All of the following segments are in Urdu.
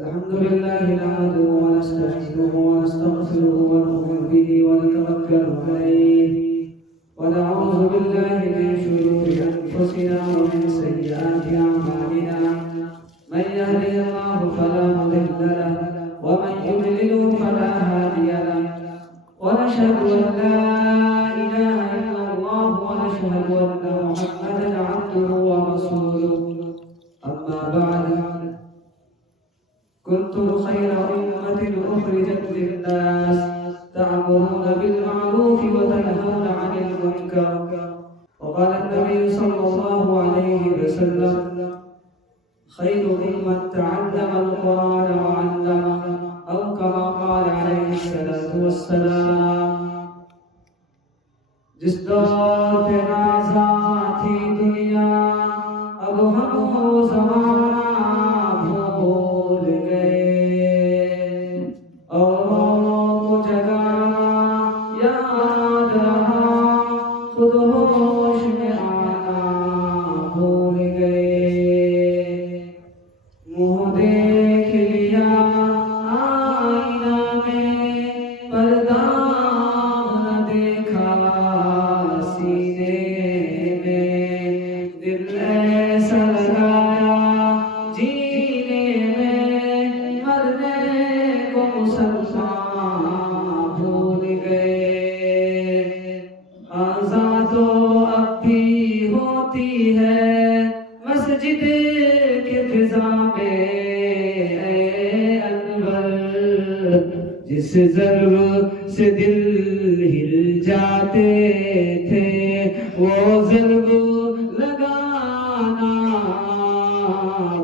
الحمد لله نحمده ونستعينه ونستغفره ونؤمن به ونتوكل عليه ونعوذ بالله من شرور انفسنا ومن سيئات اعمالنا من يهده الله فلا مضل له ومن يضلل فلا هادي له ونشهد ان لا اله الا الله ونشهد ان محمدا عبده ورسوله اما بعد كنتم خير أمة أخرجت للناس تأمرون بالمعروف وتنهون عن المنكر وقال النبي صلى الله عليه وسلم خيركم من تعلم القرآن وعلمه أو كما قال عليه الصلاة والسلام جس دور پہ نازاں تھی دنیا اب ہم وہ زمانہ بھول خود ہوش میں آنا بھول گئے منہ دیکھ لیا آئینہ میں پردہ نہ دیکھا سینے میں دل ایسا لگایا جینے میں مرنے کو مسلمان بھول گئے تو اب بھی ہوتی ہے مسجد کے فضا میں اے انور جس ضرب سے دل ہل جاتے تھے وہ ضرب لگانا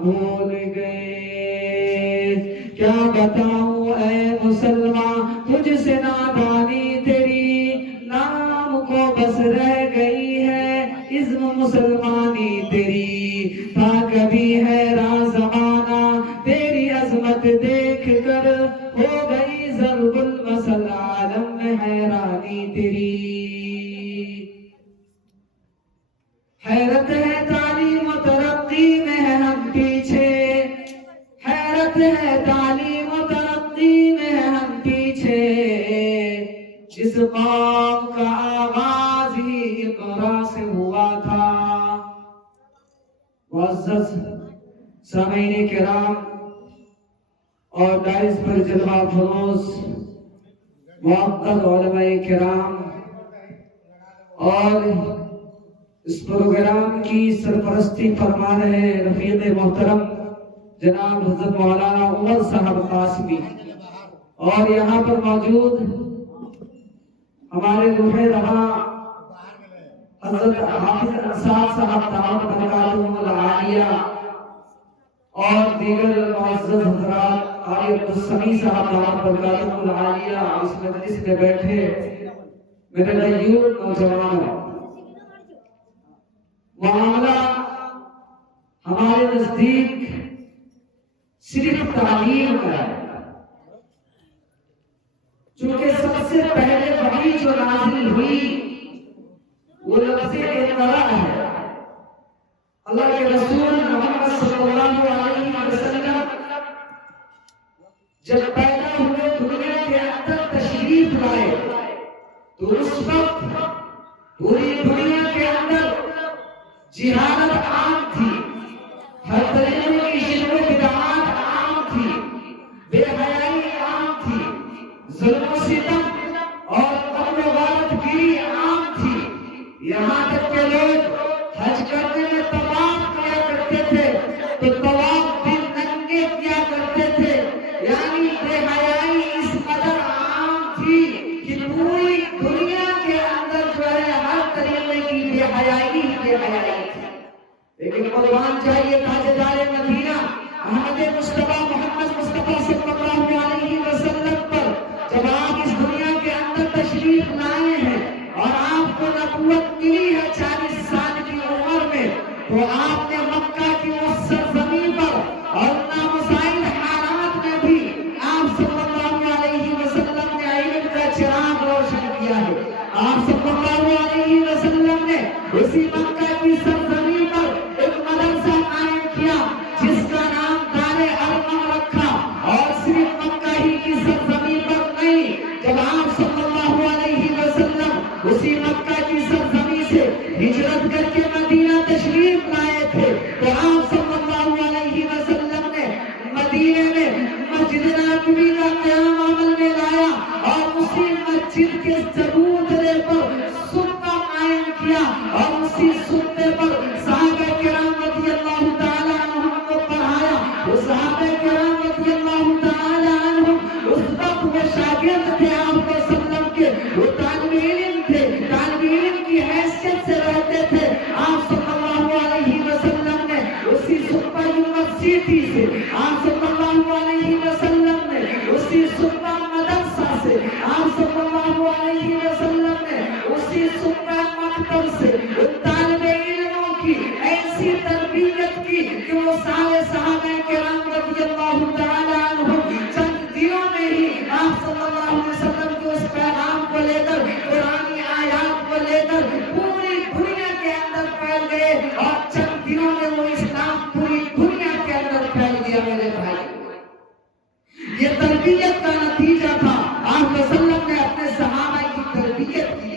بھول گئے کیا بتاؤں اے مسلمان تجھ سے نادانی تیری نام کو بس رہ گئی ہے عزم مسلمانی تیری تھا کبھی حیران زمانہ تیری عظمت دیکھ کر ہو گئی ضرب المثل عالم میں حیرانی تیری حیرت ہے تعلیم و ترقی میں ہے ہم پیچھے حیرت ہے تعلیم و ترقی میں ہے ہم پیچھے جس قوم کا آغاز ہی اقرا سے ہوا تھا معزز سامعین کرام اور دائز پر جلوہ فروز معقد علماء کرام اور اس پروگرام کی سرپرستی فرما رہے رفیق محترم جناب حضرت مولانا عمر صاحب قاسمی اور یہاں پر موجود ہمارے روح رہا حضرت حافظ انصار صاحب دعوت برکاتہم العالیہ اور دیگر معزز حضرات عالیہ السمی صاحب دعوت برکاتہم العالیہ اس مجلس میں بیٹھے میرے غیور نوجوانوں معاملہ ہمارے نزدیک صرف تعلیم کا ہے چونکہ سب سے پہلے وحی جو نازل ہوئی وہ لفظ اقرا ہے اللہ کے رسول محمد صلی اللہ علیہ وسلم جب پیدا ہوئے دنیا کے اندر تشریف لائے تو اس وقت پوری دنیا کے اندر جہالت عام تھی ہر طریقے کی شرک و بدعات عام تھی بے حیائی عام تھی ظلم و ستم اور قتل و غارت گیری عام تھی یہاں تک کہ لوگ حج کرنے میں طواف کیا کرتے تھے تو طواف بھی ننگے کیا کرتے تھے یعنی بے حیائی اس قدر عام تھی کہ پوری دنیا کے اندر جو ہے ہر طریقے کی بے حیائی تھی لیکن قربان چاہیے تاجدار مدینہ احمد مصطفیٰ محمد مصطفیٰ صلی اللہ علیہ وسلم پر جب آپ اس دنیا کے اندر تشریف لائے ہیں اور آپ کو نبوت ملی ہے 40 سال کی عمر میں تو آپ نے مکہ کی اس سرزمین پر اور نامسائل حالات میں بھی آپ صلی اللہ علیہ وسلم نے علم کا چراغ روشن کیا ہے آپ صلی اللہ علیہ وسلم نے اسی مکہ کی سرزمین پر ایک مدرسہ قائم کیا جس کا نام دار ارقم رکھا مدینے میں مسجد نبوی کا قیام عمل میں لایا اور اسی مسجد کے چبوترے پر سنہ قائم کیا اور اسی سننے پر صحابہ کرام رضی اللہ تعالیٰ عنہم کو پڑھایا. وہ صحابہ کرام رضی اللہ تعالیٰ عنہم اس وقت وہ شاگرد تھے آپ کے وسلم کے, وہ طالب علم تھے, طالب علم کی حیثیت سے رہتے تھے. آپ صلی اللہ علیہ وسلم نے اسی سپر یونیورسٹی سے, آپ صلی اللہ علیہ وسلم نے اسی سپر مدرسہ سے, آپ صلی اللہ علیہ وسلم نے اسی سپر مکتب سے ان طالب علموں کی ایسی تربیت کی کہ وہ سارے صحابہ کرام رضی اللہ تعالیٰ عنہم چند دنوں میں ہی آپ صلی اللہ علیہ وسلم کے اس پیغام کو لے کر, قرآنی آیات کو لے کر پوری دنیا کے اندر پھیل گئے اور چند دنوں میں وہ اسلام پوری دنیا کے اندر پھیل گیا. میرے بھائی, یہ تربیت کا نتیجہ تھا. آپ وسلم نے اپنے صحابہ کی تربیت کی.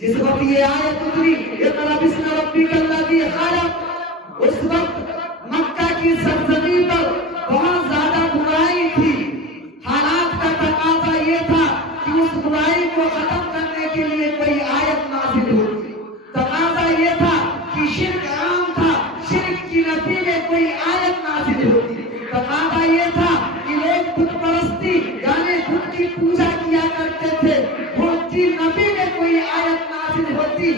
جس وقت یہ آیت اتری اقرأ باسم ربک الذی خلق, اس وقت مکہ کی سرزمین پر بہت زیادہ برائی تھی. حالات کا تقاضا یہ تھا کہ اس برائی کو ختم کرنے کے لیے کوئی آیت نازل ہوتی. تقاضا یہ تھا کہ شرک عام تھا, شرک کی نفی میں کوئی آیت نازل ہوتی. تقاضا یہ تھا کہ لوگ بت پرستی یعنی بت کی پوجا کیا کرتے تھے, بت کی نفی میں کوئی آیت نازل ہوتی.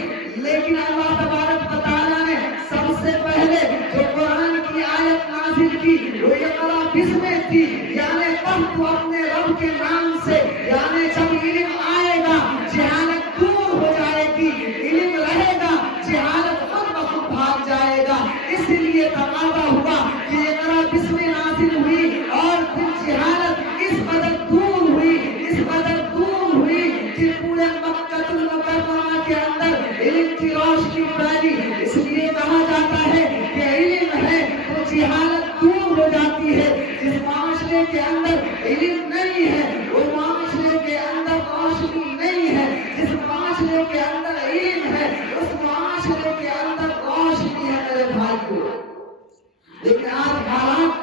لیکن اللہ تبارک و تعالیٰ نے سب سے پہلے جو قرآن کی آیت نازل کی وہ اقرأ باسم تھی, یعنی پڑھ تو اپنے رب کے نام سے. یعنی جب علم آئے گا جہالت دور ہو جائے گی, علم رہے گا جہالت خود بخود بھاگ جائے گا. اس لیے تقاضا ہوا کہ اقرأ باسم نازل ہوئی اور پھر جہالت اس قدر دور ہوئی, اس قدر دور ہوئی کہ پورے مکہ المکرمہ کے اندر علم کی روشنی پھیلی. اس لیے کہا جاتا ہے کہ علم ہے تو جہالت دور ہو جاتی ہے. جس معاشرے کے اندر علم نہیں ہے وہ معاشرے کے اندر روشنی نہیں ہے. جس معاشرے کے اندر علم ہے اس معاشرے کے اندر روشنی ہے. میرے بھائیو, لیکن آج حالات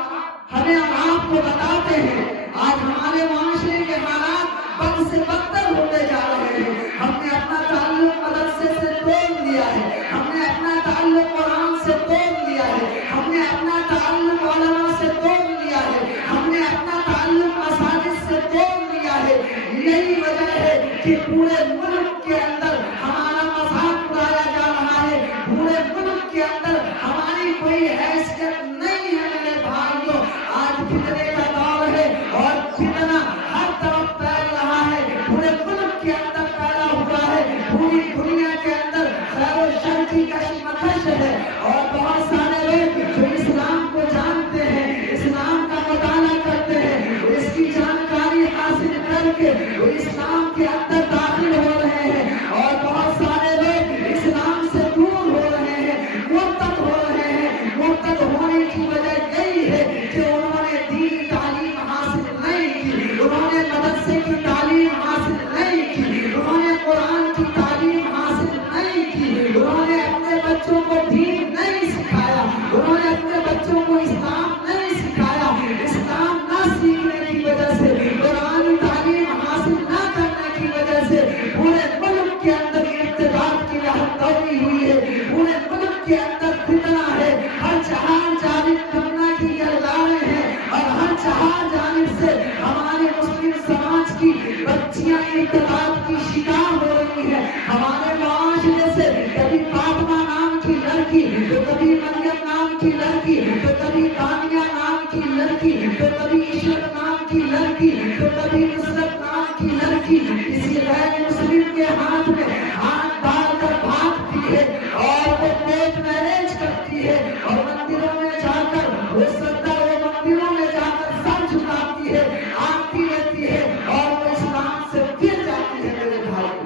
ہمیں اور آپ کو بتاتے ہیں, آج ہمارے معاشرے کے حالات بد سے بدتر ہوتے جا رہے ہیں. ہم نے اپنا تعلق مدرسے سے توڑ لیا ہے, ہم نے اپنا تعلق قرآن سے توڑ لیا ہے, ہم نے اپنا تعلق علماء سے توڑ لیا ہے, ہم نے اپنا تعلق مساجد سے توڑ لیا ہے. یہی وجہ ہے کہ پورے ملک کے اندر ہمارا مذہب اڑایا جا رہا ہے, پورے ملک کے اندر ہماری کوئی حیثیت نہیں ہے. میرے بھائیوں, آج فتنے کا دور ہے اور فتنہ ہر طرف پھیل رہا ہے, پورے ملک کے اندر پیدا ہوا ہے, پوری دنیا کے اندر خیر و شر کی کشمکش ہے. اور بہت سارے لوگ جو اسلام کو جانتے ہیں, اسلام کا مطالعہ کرتے ہیں, اس کی جانکاری حاصل کر کے وہ اسلام کے اندر داخل ہو رہے ہیں, اور بہت سارے لوگ اسلام سے دور ہو رہے ہیں, مرتد ہو رہے ہیں. مرتد ہونے کی وجہ یہی ہے کہ انہوں نے دینی تعلیم حاصل نہیں کی, انہوں نے مدرسے کی تعلیم حاصل نہیں کی, انہوں نے قرآن کی تعلیم حاصل نہیں کی, انہوں نے اپنے بچوں کو دین نہیں سکھایا, انہوں نے اپنے بچوں کو اسلام نہیں سکھایا. اسلام نہ سیکھنے کی وجہ سے, قرآن تعلیم حاصل نہ کرنے کی وجہ سے پورے ملک کے اندر ارتداد کی لہر دوڑی ہوئی ہے, پورے ملک کے اندر فتنہ ہے. ہر جہاں جانب فتنہ کی گردانیں ہیں اور ہر جہاں جانب سے ہمارے مسلم سماج کی بچیاں ارتداد کی شکار ہو رہی ہیں. ہمارے معاشرے سے کبھی فاطمہ نام کی لڑکی, تو کبھی مریم نام کی لڑکی, تو کبھی تانیہ نام کی لڑکی, تو کبھی عشرت نام کی لڑکی, تو کبھی نصرت نام کی لڑکی کسی غیر مسلم کے ہاتھ میں ہاتھ ڈال کر بھاگتی ہے اور وہ کورٹ میرج کرتی ہے, اور مندروں میں جا کر وہ مندروں میں جا کر سر جھکاتی ہے, آتی رہتی ہے اور وہ اسلام سے پھر جاتی ہے. میرے بھائی,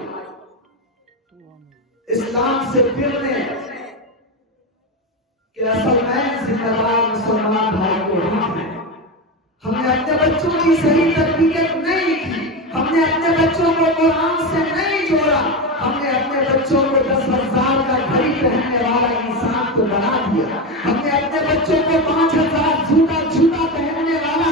اسلام سے پھرنے کہ اصل میں ذمہ دار مسلمان بھائی کو ہم ہیں. ہم نے اپنے بچوں کی صحیح تربیت نہیں کی, ہم نے اپنے بچوں کو قرآن سے نہیں جوڑا, ہم نے اپنے بچوں کو 10,000 کا گھڑی پہننے والا انسان کو بنا دیا, ہم نے اپنے بچوں کو 5,000 جوتا پہننے والا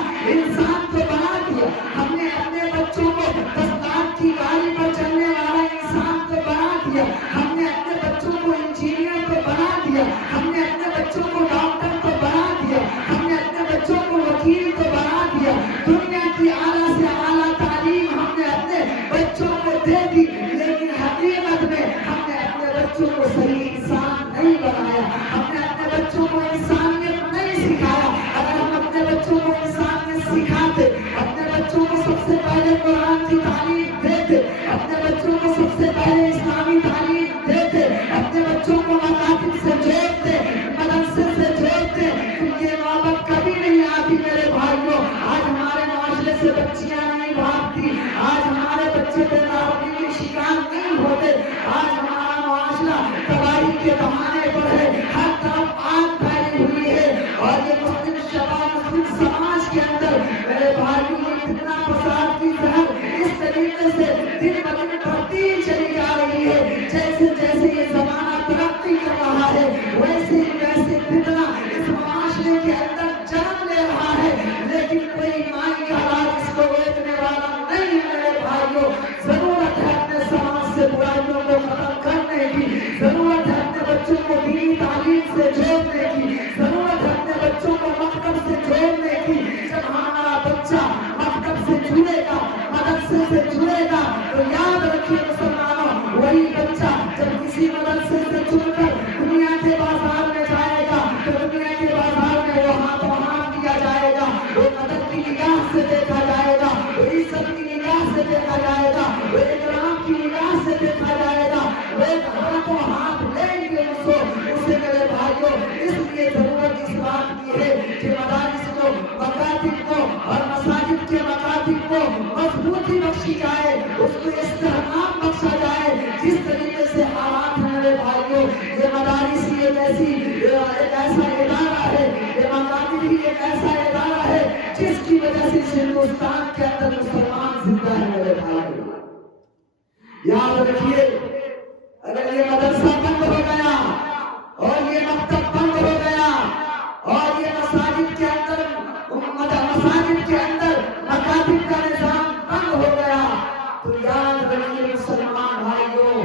دیا. دنیا کی اعلیٰ سے اعلیٰ تعلیم ہم نے اپنے بچوں کو دے دی، لیکن حقیقت میں ہم نے اپنے بچوں کو صحیح انسان نہیں بنایا. ہم نے اپنے بچوں کو انسانیت نہیں سکھایا. اگر ہم اپنے بچوں کو انسانیت سکھاتے، اپنے بچوں کو سب سے پہلے قرآن کی تعلیم دیتے، اپنے بچوں کو سب سے پہلے اسلامی تعلیم دیتے، اپنے بچوں کو مکاتب سے جوڑتے، مدرسے سے جوڑتے، تو یہ نوبت کبھی نہیں آتی میرے بھائیوں. آج ہمارے معاشرے سے بچیاں نہیں بھاگتی، آج ہمارے بچے بے تعلیمی کے شکار نہیں ہوتے. آج ہمارا معاشرہ تباہی کے بہانے پر ہے، ہر طرف آگ پھیلی ہوئی ہے. اور یہ مسلم شباب، مسلم سماج کے اندر میرے بھائیوں میں کتنا فساد کی زہر اس طریقے سے دن بدن بڑھتی چلی جا رہی ہے. جیسے جیسے یہ زمانہ ترقی کر رہا ہے، ویسے ہی ویسے فتنہ اس معاشرے کے اندر جنم لے رہا ہے. لیکن کوئی مائی کا راز اس کو روکنے والا نہیں ہے میرے بھائیوں. ضرورت ہے اپنے سماج سے برائیوں کو ختم کرنے کی، ضرورت ہے اپنے بچوں کو دینی تعلیم سے جوڑنے کی، ضرورت ہے اپنے بچوں کو مکتب سے جوڑنے کی. جب ہمارا بچہ مکتب سے جڑے گا، مدرسے سے جڑے گا، تو یاد رکھیے مسلمانوں، وہی بچہ جب کسی مدرسے سے جڑ کر دنیا کے بازار میں جائے گا، تو دنیا کے بازار میں وہ ہاتھوں ہاتھ دیا جائے گا، وہ قدر کی نگاہ سے دیکھا جائے گا، وہ عزت کی نگاہ سے دیکھا جائے گا، وہ اکرام کی نگاہ سے دیکھا جائے گا. وہ ہاتھوں ہاتھ لیں گے اسے میرے بھائیوں. اس لیے ضرورت اس بات کی ہے کہ مدارس کو، مکاتب کو اور مساجد کے مکاتب کو مضبوطی بخشی جائے، اس کو استحکام بخشا جائے. جس طریقے سے حالات ہیں میرے بھائیوں، یہ مدارس ہی ایک ایسا ادارہ ہے، یہ مکاتب ہی ایک ایسا ادارہ ہے جس کی وجہ سے ہندوستان کے اندر مسلمان زندہ ہے میرے بھائیوں. یاد رکھیے، اگر یہ مدرسہ بند ہو گیا اور یہ مکتب بند ہو گیا اور یہ مساجد کے اندر مکاتب کا نظام بند ہو گیا، تو یاد رکھیے مسلمان بھائیوں،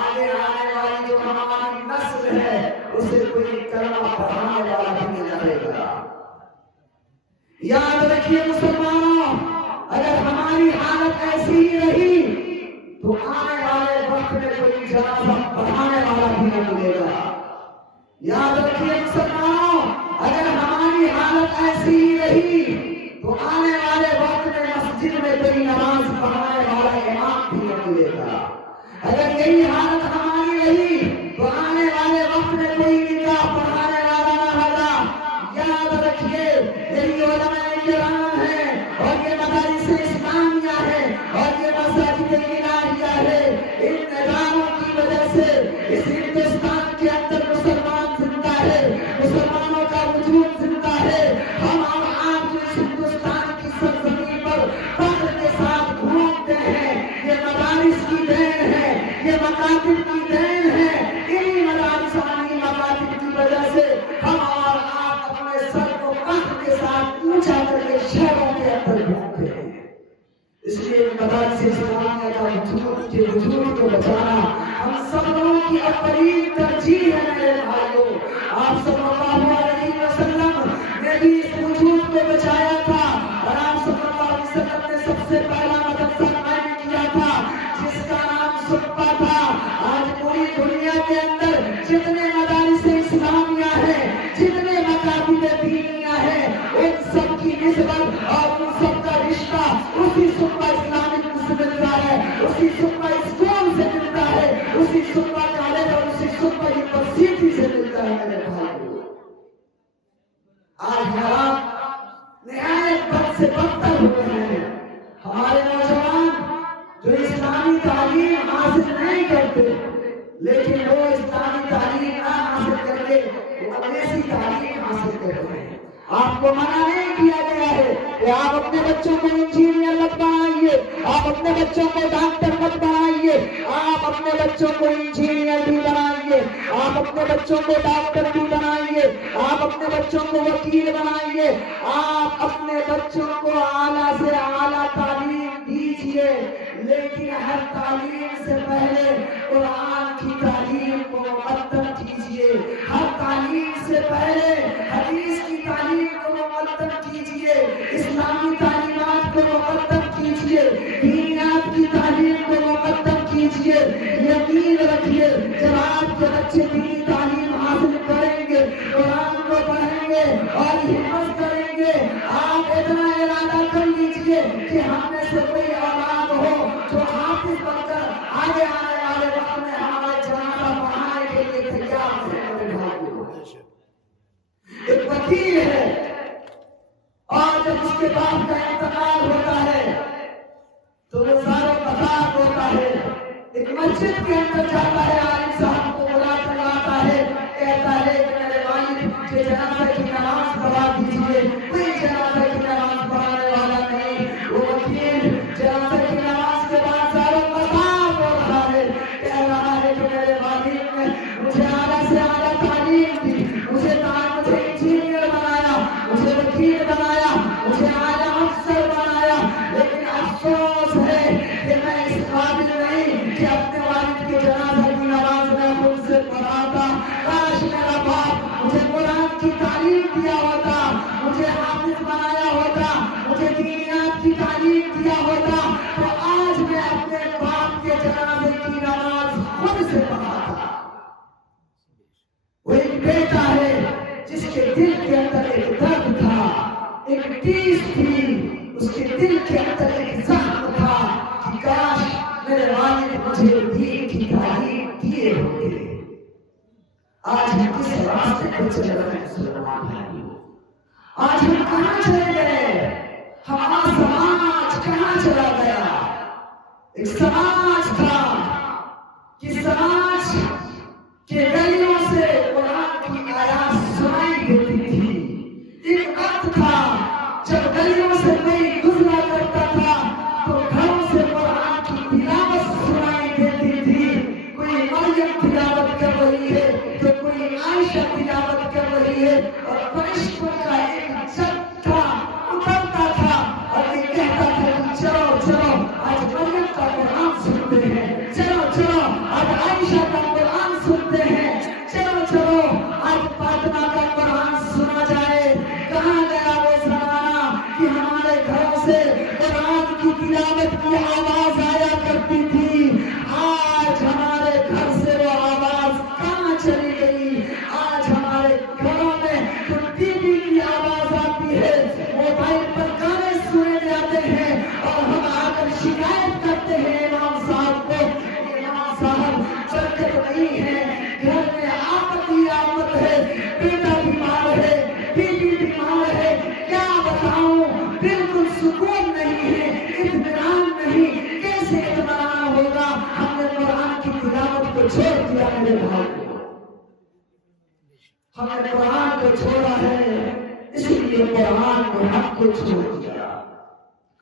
آگے آنے والی جو ہماری نسل ہے اسے کوئی کلمہ پڑھانے والا بھی نہیں رہے گا. یاد رکھیے مسلمانوں، اگر ہماری حالت ایسی ہی رہی تو آنے والے وقت میں کوئی جنازہ پڑھانے والا بھی نہیں ملے گا. یاد رکھیے مسلمانوں، اگر ہماری حالت ایسی ہی رہی تو آنے والے وقت میں مسجد میں کوئی نماز پڑھانے والا امام بھی نہیں ملے گا. اگر یہی حالت ہماری رہی تو آنے والے وقت میں کوئی نکاح پڑھانے والا نہ ہوگا. یاد رکھیے، یہی علماء کرام ہیں اور یہ مدارس اسلامیہ ہے اور یہ مساجد الہیہ ہے. ان اداروں کی وجہ سے اس ہندوستان کے اندر مسلمان زندہ ہے، مسلمانوں کا وجود زندہ ہے. ہم آپ اس ہندوستان کی سرزمین پر فخر کے ساتھ گھومتے ہیں. یہ مدارس کی دین ہے، یہ مکاتب کی دین ہے. انہی مدارس اور مکاتب کی وجہ سے ہم اور آپ اپنے سر کو فخر کے ساتھ اونچا کر کے شہروں کے اندر گھومتے ہیں. اس لیے مدارس اسلامیہ کا وجود کو بچانا ہم سب لوگوں کی اولین ترجیح ہے میرے بھائیوں. آپ صلی اللہ علیہ وسلم نے بھی اس وجود کو بچایا تھا اور آپ صلی اللہ علیہ وسلم نے سب سے پہلا مدرسہ قائم کیا تھا جس کا نام صفہ تھا. آج پوری دنیا کے اندر جتنے مدارس اسلامیہ ہیں، جتنے مکاتب دینیہ ہیں، ان سب کی نسبت اور ان سب کا رشتہ اسی صفہ اسلامک سے ملتا ہے، اسی صفہ اسکول سے ملتا ہے، اسی صفہ کالج اور اسی صفہ یونیورسٹی سے ملتا ہے میرے بھائیوں. آج حالات نہایت بد سے بدتر ہوئے ہیں. ہمارے نوجوان جو اسلامی تعلیم حاصل نہیں کرتے، لیکن وہ اسلامی تعلیم نہ حاصل کر کے وہ انگریزی تعلیم حاصل کرتے ہیں. آپ کو منع نہیں کیا گیا ہے کہ آپ اپنے بچوں کو انجینئر مت بنائیے، آپ اپنے بچوں کو ڈاکٹر مت بنائیے، آپ اپنے بچوں کو انجینئر بھی بنائیے، آپ اپنے بچوں کو ڈاکٹر بھی بنائیے، آپ اپنے بچوں کو وکیل بنائیے، آپ اپنے بچوں کو اعلیٰ سے اعلیٰ تعلیم دیجیے. لیکن ہر تعلیم سے پہلے قرآن کی تعلیم کو مقدم کیجیے، ہر تعلیم سے پہلے حدیث کی تعلیم کو مقدم کیجیے، اسلامی استعمال ہوتا ہے تو وہ سارے بتا ہوتا ہے. ایک مسجد کے اندر جاتا ہے, عالم صاحب کو بلا کر لاتا ہے, کہتا ہے کہ میرے والد مجھے جنازہ کی نماز پڑھا دیجیے. کوئی جنازہ کی نماز پڑھانے والا نہیں. وہ وکیل جنازہ کی نماز کے بعد سارے بتا ہو رہا ہے, کہہ رہا ہے کہ میرے والد نے مجھے اعلیٰ سے اعلیٰ تعلیم دی, مجھے انجینئر بنایا, مجھے وکیل بنایا, مجھے اعلیٰ افسر بنایا, لیکن افسوس ہے کہ میں اس قابل نہیں کہ اپنے والد کے جنازہ کی نماز میں خود سے پڑھاتا. کاش میرا باپ مجھے قرآن کی تعلیم دیا ہوتا, مجھے حافظ بنایا ہوتا, مجھے دینیات کی تعلیم دیا ہوتا, تو آج میں اپنے باپ کے جنازے کی نماز خود سے پڑھاتا. وہ ایک بیٹا ہے جس کے دل کے اندر ایک درد تھا, ایک ٹیس تھی, اس کے دل کے اندر ایک زخم تھا کہ کاش میرے والد مجھے دین کی تعلیم دیے ہوتے. آج ہم کس راستے پر چل رہے ہیں مسلمان بھائیو؟ آج ہم کہاں چلے گئے؟ ہمارا سماج کہاں چلا گیا؟ ایک سماج تھا کہ سماج کے گلیوں سے قرآن کی آیات سنائی دیتی تھی. ایک وقت تھا جب گلیوں سے کوئی گزرا کرتا تھا تو گھروں سے قرآن کی تلاوت سنائی دیتی تھی. کوئی مریم تلاوت کر رہی ہے تو کوئی عائشہ تلاوت کر رہی ہے, اور فرشتوں کا ایک جتھا اترتا تھا اور یہ کہتا تھا کہ چلو چلو آج مریم کا قرآن سنتے ہیں, چلو چلو آج عائشہ کا قرآن سنتے ہیں, چلو چلو آج فاطمہ کا قرآن سنا جائے. کہاں گیا وہ زمانہ کہ ہمارے گھروں سے قرآن کی تلاوت کی آواز آیا کرتی تھی؟ آج ہمارے گھر سے وہ آواز کہاں چلی گئی؟ آج ہمارے گھروں میں تو ٹی وی کی آواز آتی ہے, موبائل پر گانے سنے جاتے ہیں, اور ہم آ کر شکایت کرتے ہیں امام صاحب کو, امام صاحب برکت نہیں ہے, گھر میں آفت ہی آفت ہے, بیٹا بیمار ہے, بیوی بیمار ہے, کیا بتاؤں, بالکل سکون نہیں ہے, اطمینان نہیں. کیسے اطمینان ہوگا؟ ہم نے قرآن کی تلاوت کو چھوڑ دیا میرے بھائی, ہم نے قرآن کو چھوڑا ہے, اس لیے قرآن نے ہم کو چھوڑ دیا.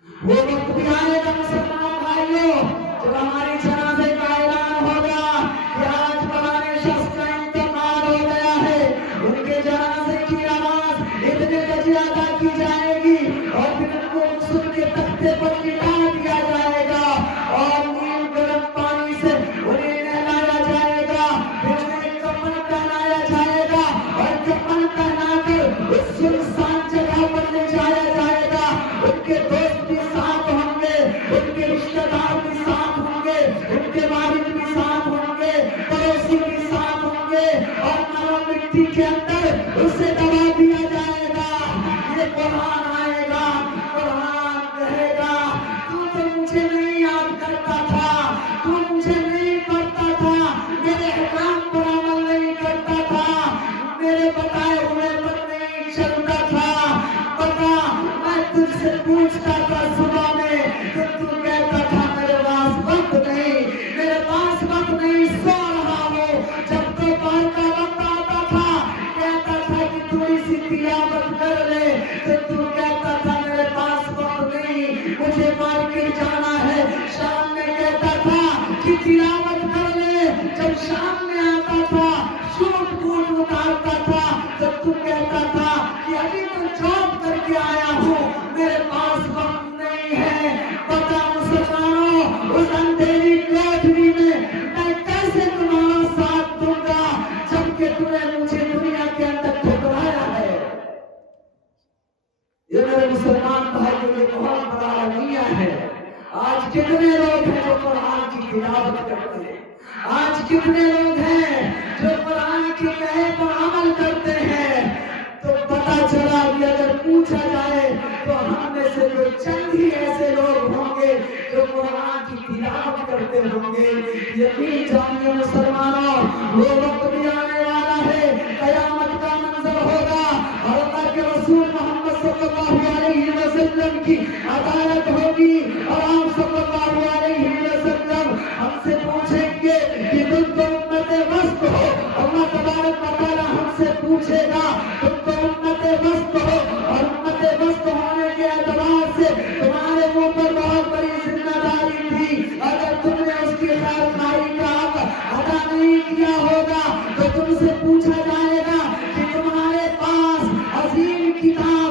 وہ وقت بھی آئے گا مسلمان بھائیوں جب ہماری جنازے کا اعلان ہوگا کہ آج فلانے شخص کا انتقال ہو گیا ہے, ان کے جنازے کی نماز اتنے بجے ادا کی جائے گی, اور پھر ان کو غسل کے تختے پر لٹا دیا جائے گا, اور نیم گرم پانی سے انہیں نہلایا جائے گا, پھر انہیں کفن پہنایا جائے گا, اور کفن پہنا کر اس سنسان جگہ پر لے جایا جائے گا. ان کے دوست بھی ساتھ ہوں گے, ان کے رشتہ دار بھی ساتھ ہوں گے, ان کے والد بھی ساتھ ہوں گے, پڑوسی بھی ساتھ ہوں گے, اور نرم مٹی کے اندر اسے دبا دیا جائے گا. یہ قرآن آئے گا, قرآن کہے گا تو مجھے نہیں یاد کرتا تھا, تو مجھے نہیں پڑھتا تھا, میرے احکام پر عمل نہیں کرتا تھا, میرے بتائے ہوئے پر نہیں چلتا تھا. بتا, میں تجھ سے پوچھتا تھا صبح میں تو کہتا تھا میرے پاس وقت نہیں, میرے پاس وقت نہیں, سو رہا ہوں. جب تو پار کا وقت آتا تھا کہتا تھا کہ تھوڑی سی تلاوت کر لے, تو کہتا تھا میرے پاس وقت نہیں, مجھے مارکیٹ جانا ہے. شام میں کہتا تھا کہ تلاوت کر لے, جب شام میں آتا تھا شوٹ بوٹ اتارتا تھا, جب تو کہتا تھا کہ ابھی تو جاب کر کے آیا ہوں, میرے پاس وقت نہیں ہے. بتا مسلمانوں, اس اندھیری کوٹری میں میں کیسے تمہارا ساتھ دوں گا جبکہ تم نے مجھے دنیا کے اندر ٹھکرایا ہے. یہ میرے مسلمان بھائیوں کے بہت بڑا المیہ ہے. آج کتنے لوگ ہیں جو قرآن کی تلاوت کرتے ہیں, آج کتنے لوگ ہیں جو قرآن کے کہے پر عمل کرتے ہیں. تو پتا چلا کہ اگر پوچھا جائے تو ہم میں سے جو چند ہی ایسے لوگ ہوں گے جو قرآن کی تلاوت کرتے ہوں گے. یقین جانیے مسلمانوں, وہ وقت بھی آنے والا ہے, قیامت کا منظر ہوگا, اور اللہ کے رسول محمد صلی اللہ علیہ وسلم کی سے تمہارے منہ پر بہت بڑی ذمہ داری تھی. اگر تم نے اس کی خیر خواہی کا حق ادا نہیں کیا ہوگا تو تم سے پوچھا جائے گا کہ تمہارے پاس عظیم کتاب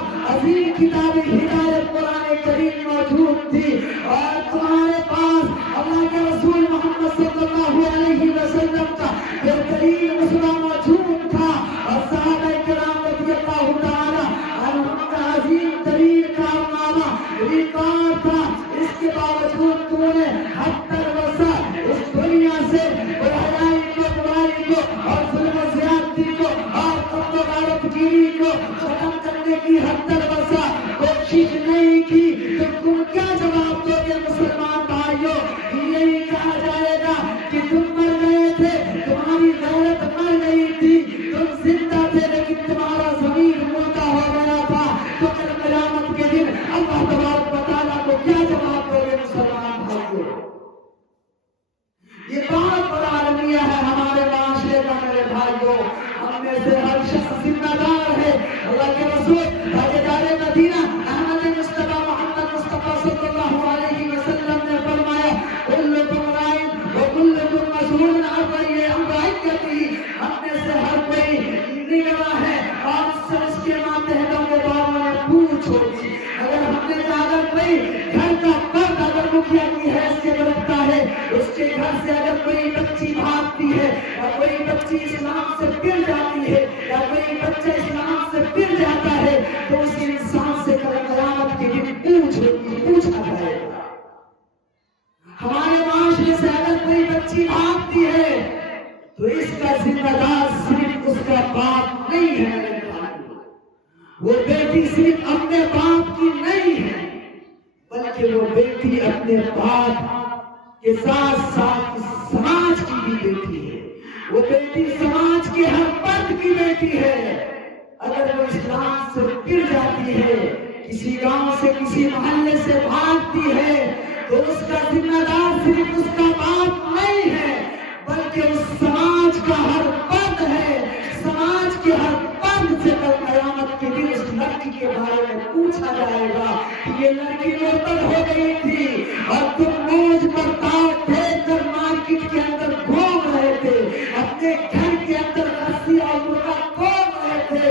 ہدایت قرآن کریم موجود تھی اور تمہارے پاس اللہ کے رسول محمد صلی اللہ علیہ وسلم کا بہترین اسوہ موجود تھا اور صحابہ کرام رضی اللہ تعالی عنہم کا عظیم ترین کارنامہ ریکارڈ تھا. اس کے باوجود تم نے حتی وسع اس دنیا سے برائی کو اور ظلم و زیادتی کو اور قتل و غارت گیری کو ختم کرنے کی حتی وسع کوشش نہیں کی. تو تم کیا جواب دو گے مسلمان بھائیوں؟ یہی کہا جائے گا کہ تم مر گئے تھے, تمہاری غیرت مر گئی تھی, تم زندہ تھے لیکن تمہارا ضمیر مردہ ہو گیا تھا. تو کل قیامت کے دن اللہ تبارک و تعالیٰ کو کیا جواب دو گے مسلمان بھائیوں؟ یہ بہت بڑا المیہ ہے ہمارے معاشرے کا میرے بھائیوں. ہم میں سے ہر شخص ذمہ دار ہے. اللہ کے رسول تاجدار مدینہ احمد مصطفیٰ محمد مصطفیٰ صلی اللہ علیہ وسلم نے فرمایا کلکم راعٍ وکلکم مسئول عن رعیتہ. ہم میں سے ہر کوئی نگراں ہے اور اس کے ماتحتوں کے بارے میں پوچھ ہوگی. اگر ہم نے کہا اگر کوئی گھر کا مرد اگر مکھیا کی حیثیت رکھتا ہے, اس کے گھر سے اگر کوئی بچی بھاگتی ہے یا کوئی بچی اسلام سے پھر جاتی ہے یا کوئی بچہ اسلام سے پھر جاتا ہے تو اس انسان سے کل قیامت کے دن پوچھا جائے گا. ہمارے معاشرے سے اگر کوئی بچی بھاگتی ہے تو اس کا ذمہ دار صرف اس کا باپ نہیں ہے. وہ بیٹی صرف اپنے باپ کی نہیں ہے بلکہ وہ بیٹی اپنے باپ کے ساتھ ساتھ سماج کی بھی بیٹی ہے. وہ بیٹی سماج کے ہر فرد کی بیٹی ہے. اگر وہ اسلام سے پھر جاتی ہے, کسی گاؤں سے کسی محلے سے بھاگتی ہے تو اس کا ذمہ دار صرف اس کا باپ نہیں ہے بلکہ اس سماج کا ہر فرد ہے. سماج کے ہر فرد سے کل قیامت کے دن اس لڑکی کے بارے میں پوچھا جائے گا کہ یہ لڑکی مرتد ہو گئی تھی اور تم موج پر تاج پھینک کر مارکیٹ کے اندر گھوم رہے تھے, اپنے گھر کے اندر رسی اور مرغا کھول رہے تھے,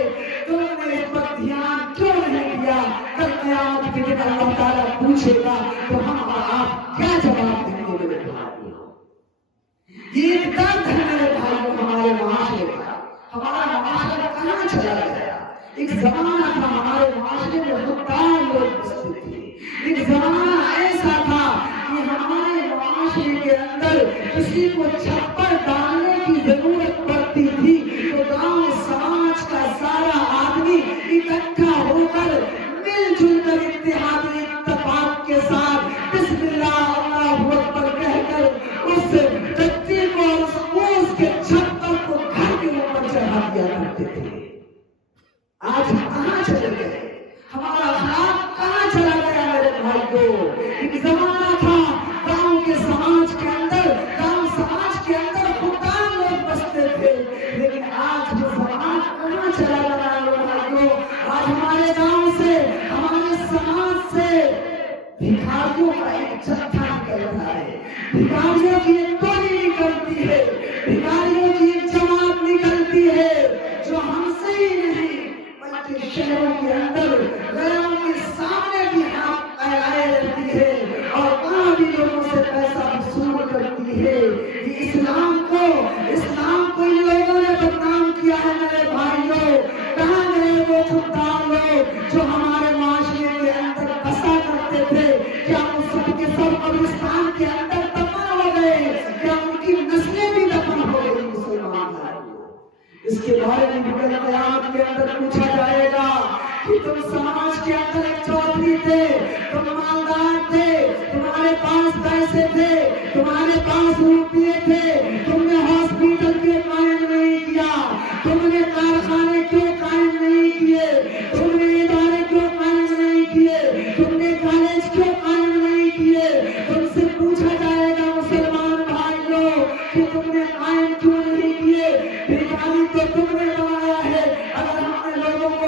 تم نے اس پر دھیان کیوں نہیں دیا؟ کل قیامت کے دن اللہ تعالیٰ پوچھے گا تو ہم اور آپ کیا جواب دیں گے میرے بھائیوں؟ یہ ایک درد ہے میرے بھائیوں ہمارے معاشرے کا. ہمارا معاشرہ کہاں چلا گیا؟ ایک زمانہ تھا ہمارے معاشرے میں خوددار لوگ بستے تھے. ایک زمانہ ایسا تھا کہ ہمارے معاشرے کے اندر کسی کو چھپر ڈالنے کی ضرورت پڑتی تھی تو گاؤں سماج کا سارا آدمی اکٹھا ہو کر مل جل کر اتحاد اتفاق کے ساتھ بسم اللہ اللہ اکبر کہہ کر اس دتی کو اس کے چھپر کو گھر کے اوپر چڑھا دیا کرتے تھے. آج کہاں چلے گئے؟ ہمارا اخلاق کہاں چلا گیا میرے بھائیوں؟ ایک زمانہ تھا گاؤں کے سماج کے اندر خوددار لوگ بستے تھے, لیکن آج وہ سماج کہاں چلا گیا میرے بھائیوں؟ آج ہمارے گاؤں سے ہمارے سماج سے بھکاریوں کا ایک جتھا نکل رہا ہے, بھکاریوں کی ایک ٹولی نکلتی ہے, بھکاریوں کی ایک جماعت نکلتی ہے جو ہم سے ہی نہیں بلکہ شہروں کے اندر غیروں کے سامنے بھی ہاتھ پھیلائے رہتی ہے اور وہاں بھی لوگوں سے پیسہ وصول کرتی ہے. یہ اسلام کو ان لوگوں نے بدنام کیا ہے میرے بھائیوں. کہاں گئے وہ خوددار لوگ جو ہمارے معاشرے کے اندر بسا کرتے تھے؟ کیا وہ سب کے سب قبرستان کے اندر دفن ہو گئے؟ کیا ان کی نسلیں بھی دفن ہو گئی مسلمان بھائیوں؟ اس کے بارے میں بھی کل قیامت کے اندر پوچھا جائے گا کہ تم سماج کے اندر ایک چودھری تھے, تم مالدار تھے, تمہارے پاس پیسے تھے, تمہارے پاس روپیے تھے, تم نے ہاسپٹل کیوں قائم نہیں کیا, تم نے کارخانے کیوں قائم نہیں کیے, تم نے ادارے کیوں قائم نہیں کیے, تم نے کالج کیوں قائم نہیں کیے؟ تم سے پوچھا جائے گا مسلمان بھائیوں کہ تم نے قائم کیوں نہیں کیے؟ بھکاری تو تم نے بنایا ہے. اگر ہم اگر لوگوں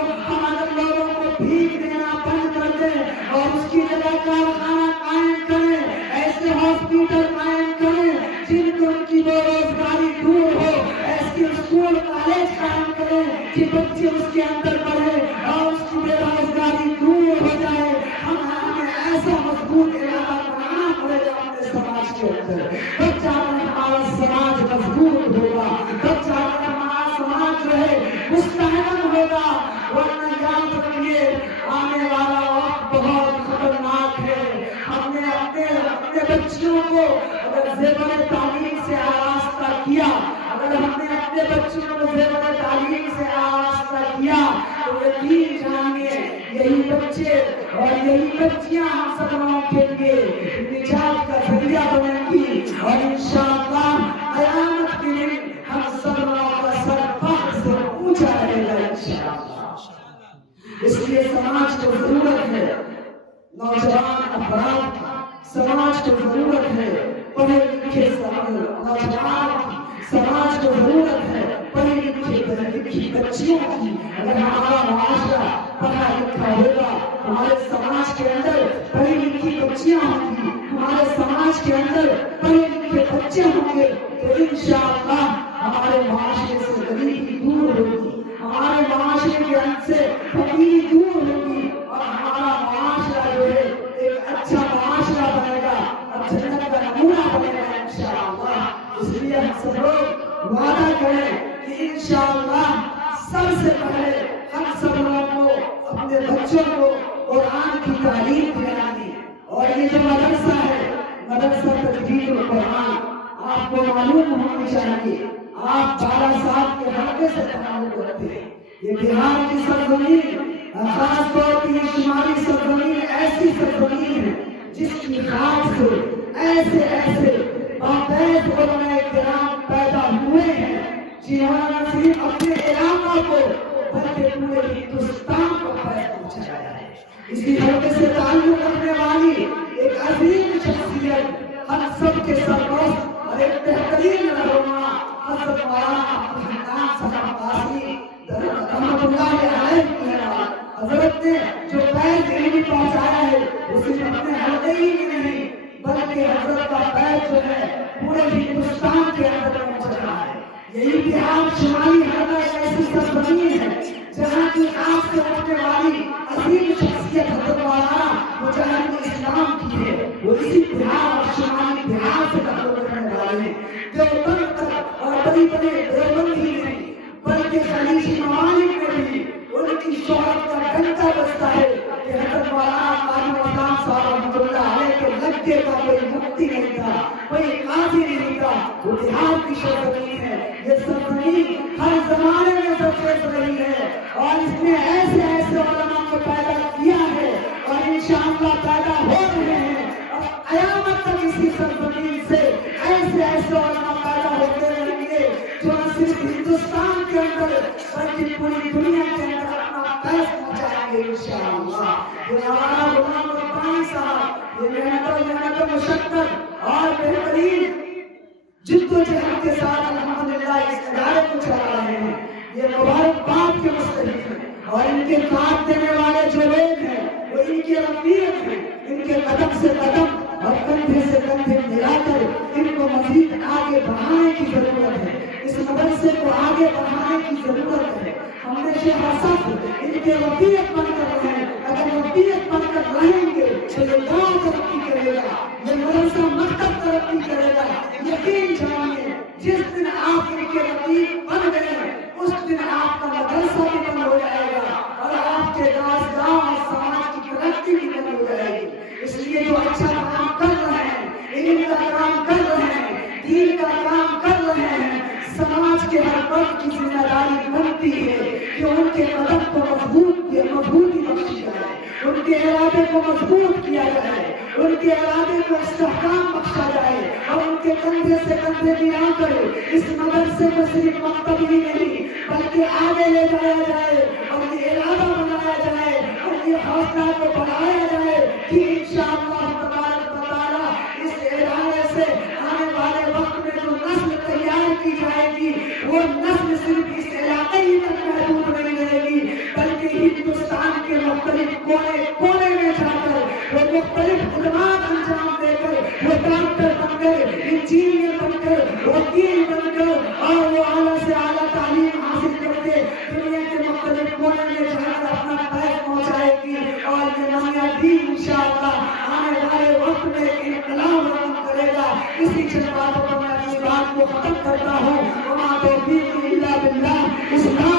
کو بھیک دینا بند کر دیں اور اور اس کی جگہ کارخانہ قائم کریں، ایسے ہاسپٹل قائم کریں جن کو ان کی بے روزگاری دور ہو، ایسے اسکول کالج قائم کریں کہ بچے اس کے اندر پڑھے اور اس کی بے روزگاری دور ہو جائے۔ ہمیں ایسا مضبوط علاقہ بنانا پڑے گا اپنے سماج کے اندر، تب جا کر ہمارا سماج مضبوط ہوگا، تب جا کر ہمارا سماج جو ہے مستحکم ہوگا۔ ورنہ یاد رکھیے آنے والا وقت بہت خطرناک ہے۔ ہم نے اپنے بچوں کو اگر زیور تعلیم سے آراستہ کیا، اگر ہم نے اپنے بچوں کو زیور تعلیم سے آراستہ کیا تو یقین جانیے یہی بچے اور یہی بچیاں ہم سب لوگوں کے لیے نجات کا ذریعہ بنیں گی، اور انشاءاللہ قیامت کے دن ہم سب لوگوں کا سر فخر سے اونچا رہے گا انشاءاللہ۔ اس لیے سماج کو ضرورت ہے نوجوان افراد کی، سماج کو ضرورت ہے پڑھے لکھے نوجوان کی، سماج کو ضرورت ہے پڑھی لکھی بچیوں کی۔ اگر ہمارا معاشرہ پڑھا لکھا ہوگا، ہمارے سماج کے اندر پڑھی لکھی بچیاں ہوں گی، ہمارے سماج کے اندر پڑھے لکھے بچے ہوں گے تو انشاءاللہ ہمارے معاشرے سے غریبی دور ہوگی، ہمارے معاشرے کے اندر سے فقیری دور ہوگی، اور ہمارا معاشرہ جو ہے ایک اچھا معاشرہ بنے گا اور جنت کا نمونہ بنے گا انشاءاللہ۔ اس لیے ہم سب لوگ وعدہ کریں کہ انشاءاللہ سب سے پہلے ہم سب لوگوں کو اپنے بچوں کو قرآن کی تعلیم دلانی، اور یہ جو مدرسہ ہے مدرسہ تجوید القرآن آپ کو معلوم ہونی چاہیے۔ آپ 12 سال کے حلقے سے تعلق رکھتے ہیں۔ یہ بہار کی سرزمین، خاص طور پر یہ شمالی سرزمین ایسی سرزمین ہے جس کی خاک سے ایسے ایسے باقاعد علماء کرام پیدا ہوئے ہیں جنہوں نے صرف اپنے علاقہ کو بلکہ پورے ہندوستان کو فائدہ پہنچایا ہے۔ اسی حلقے سے تعلق رکھنے والی ایک عظیم شخصیت، ہم سب کے سرپرست اور ایک بہترین رہنما حضرت مولانا عبدالحنان صاحب قاسمی رحمۃ اللہ علیہ کی ہے۔ حضرت نے جو فیض علمی پہنچایا ہے وہ صرف اپنے حلقے ہی میں نہیں بلکہ حضرت کا فیض جو ہے پورے ہندوستان کے اندر پہنچ رہا ہے۔ یہی بہار شمالی حلقہ ایک ایسی سرزمین ہے جہاں کی خاص سے اٹھنے والی عظیم شخصیت حضرت مولانا مجاہد اسلام کی ہے۔ وہ اسی بہار اور شمالی بہار سے تعلق رکھنے والے ہیں۔ دیوبند تک اور بڑی بڑے دیوبند ہی نہیں بلکہ خلیجی ممالک میں بھی ان کی شہرت کا ڈنکا بجتا ہے کہ حضرت مولانا قاری اسلام صاحب رحمۃ اللہ علیہ کے لگے کا کوئی مفتی نہیں تھا، کوئی قاضی نہیں تھا۔ وہ بہار کی سرزمین ہے، یہ سرزمین ہر زمانے میں سرخیز رہی ہے اور اس نے ایسے ایسے علماء کو پیدا کیا ہے اور انشاءاللہ پیدا ہو رہے ہیں، اور قیامت تک اسی سرزمین سے ایسے ایسے علماء پیدا ہوتے رہیں گے جو نہ صرف ہندوستان کے اندر بلکہ پوری دنیا کے اندر اپنا فیض پہنچائیں گے انشاءاللہ۔ یہ مولانا غلام ربانی صاحب یہ محنت و مشقت اور بہترین جد و جہد کے ساتھ الحمدللہ اس ادارے کو چلا رہے ہیں، یہ مبارکباد کے مستحق ہیں، اور ان کے ساتھ دینے والے جو لوگ ہیں وہ ان کے رفیق ہیں۔ ان کے قدم سے قدم اور کندھے سے کندھے ملا کر ان کو مزید آگے بڑھانے کی ضرورت ہے، اس مدرسے کو آگے بڑھانے کی ضرورت ہے۔ ہم نے شہاست ان کے رفیق بن کر رہے ہیں، اگر رفیق بن کر رہیں گے تو یہ گاؤں ترقی کرے گا، یہ مدرسہ مکتب ترقی کرے گا۔ یقین جانیے جس دن آپ ان کے رفیق بن گئے اس دن آپ کا مدرسہ بھی بند ہو جائے گا اور آپ کے گاؤں اور سماج کی ترقی بھی بند ہو جائے گی۔ اس لیے جو اچھا کام کر رہے ہیں، علم کا کام کر رہے ہیں، دین کا کام کر رہے ہیں، سماج کے ہر فرد کی ذمہ داری بنتی ہے کہ ان کے قدم کو مضبوطی بخشی جائے، ان کے ارادے کو مضبوط کیا جائے، ان کے ارادے کو استحکام بخشا جائے، اور ان کے کندھے سے کندھے ملا کر اس مدرسے کو صرف مکتب ہی نہیں بلکہ آگے لے جایا جائے، اور یہ ارادہ بنایا جائے اور یہ حوصلہ کو بڑھایا جائے کہ انشاءاللہ تبارک و تعالی اس ادارے سے آنے والے وقت میں جو نسل تیار کی جائے گی وہ نسل صرف اس علاقے ہی تک محدود نہیں رہے گی بلکہ ہندوستان کے مختلف کونے کونے میں جا کر خدمات انجام دے کر وہ ڈاکٹر بن گئے، انجینئر بن کر، وکیل بن کر، اور وہ اعلیٰ سے اعلیٰ تعلیم حاصل کر کے دنیا کے مختلف کونے میں جا کر اپنا پیر پہنچائے گی، اور یہ نیا دین انشاءاللہ آنے والے وقت میں انقلاب رقم کرے گا۔ اسی چند باتوں پر میں اپنی بات کو ختم کرتا ہوں۔ وما توفیقی الا باللہ۔ اسلام